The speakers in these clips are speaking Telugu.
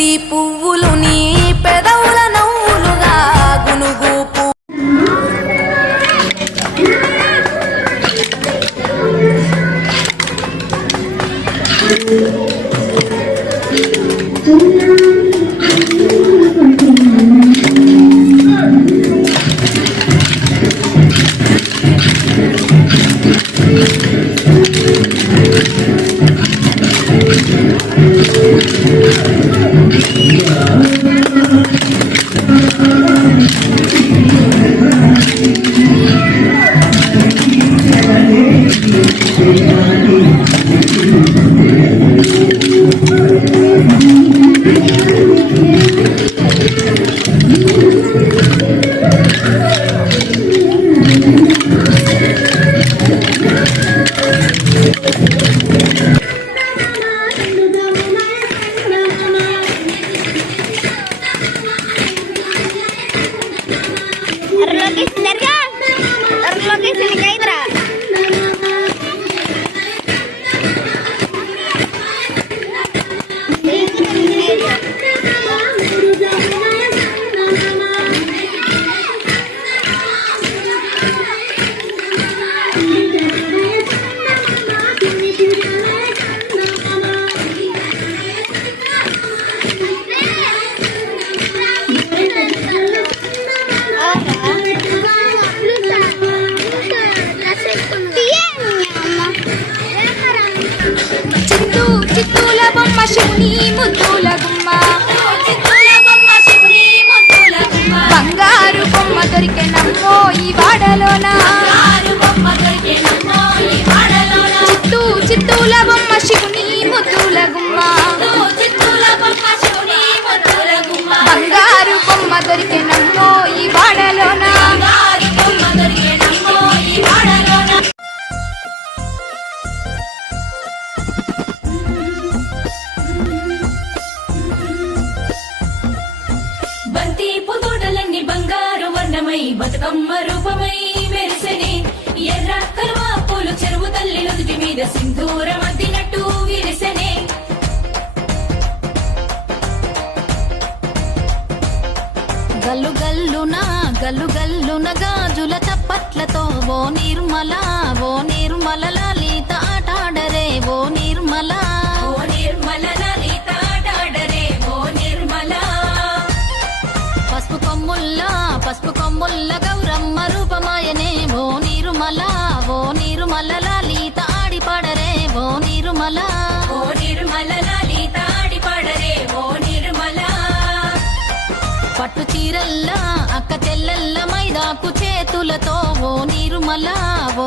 పత్తి పువ్వులు నీ పెదవుల నవ్వులుగా గునుగు పువ్వు చిత్తూల బొమ్మ బంతిపు తోటలన్నీ బంగారు వర్ణమై బతుకమ్మ రూపమై మెరిసెనే. ఎర్ర కలువ పూలు చెరువు తల్లి నుదుటి మీద సింధూరం అద్దినట్టు విరిసెనే. గల్లు గల్లున గల్లు గల్లున గాజుల చప్పట్లతో ఓ నిర్మల ఓ నిర్మలలా పట్టు చీరల్లా అక్క చెల్లెల్ల మైదాకు చేతులతో ఓ నిర్మల ఓ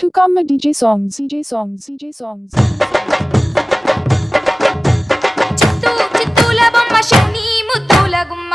to come a DJ songs, DJ songs, DJ songs. చిత్తూ చిత్తూల బొమ్మ శని ముద్దుల గుమ్మ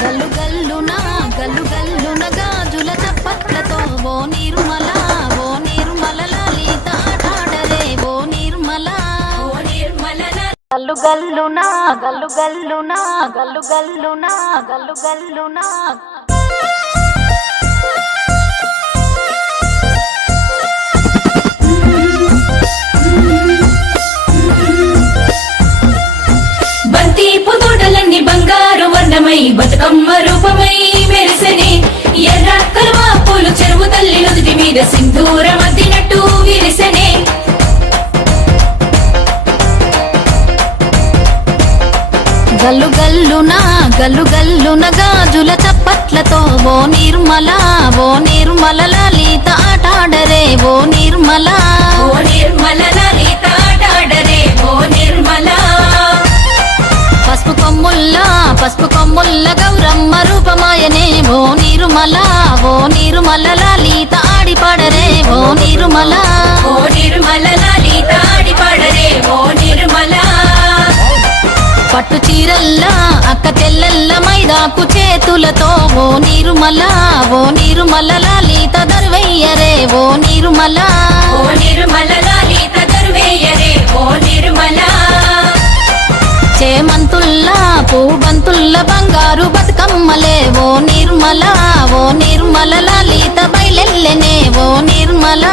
గల్లు గల్లున గల్లు గల్లున గాజుల చప్పట్లతో ఓ నిర్మల ఓ నిర్మల లలిత ఆటాడరే ఓ నిర్మల. ఓ నిర్మలన గల్లు గల్లున గల్లు గల్లున గల్లు గల్లున గల్లు గల్లున బంగారు వర్ణమై బతుకమ్మ రూపమై మెరిసెనే. ఎర్ర కలువ చెరువు తల్లి నుదుటి మీద సింధూరం అద్దినట్టు విరిసెనే. గల్లు గల్లున గల్లు గల్లున గాజుల చప్పట్లతో ఓ నిర్మల ఓ నిర్మల లలిత ఆటాడరే ఓ నిర్మల. ఓ నిర్మల కొమ్ముల్ల పసుపు కొమ్ముల్ల గౌరమ్మ రూపమాయనే ఓ నిర్మల. ఓ నిర్మల లలిత ఆడిపాడరే ఓ నిర్మల. ఓ నిర్మల లలిత ఆడిపాడరే ఓ నిర్మల. పట్టు చీరల్లా అక్క చెల్లెల్ల మైదాకు చేతులతో ఓ నిర్మల. ఓ నిర్మల లలిత దర్వయ్యరే ఓ నిర్మల. ఓ పూబంతుల్ల బంగారు బతుకమ్మలే ఓ నిర్మల ఓ నిర్మల లలిత బయలెల్లెనే ఓ నిర్మల.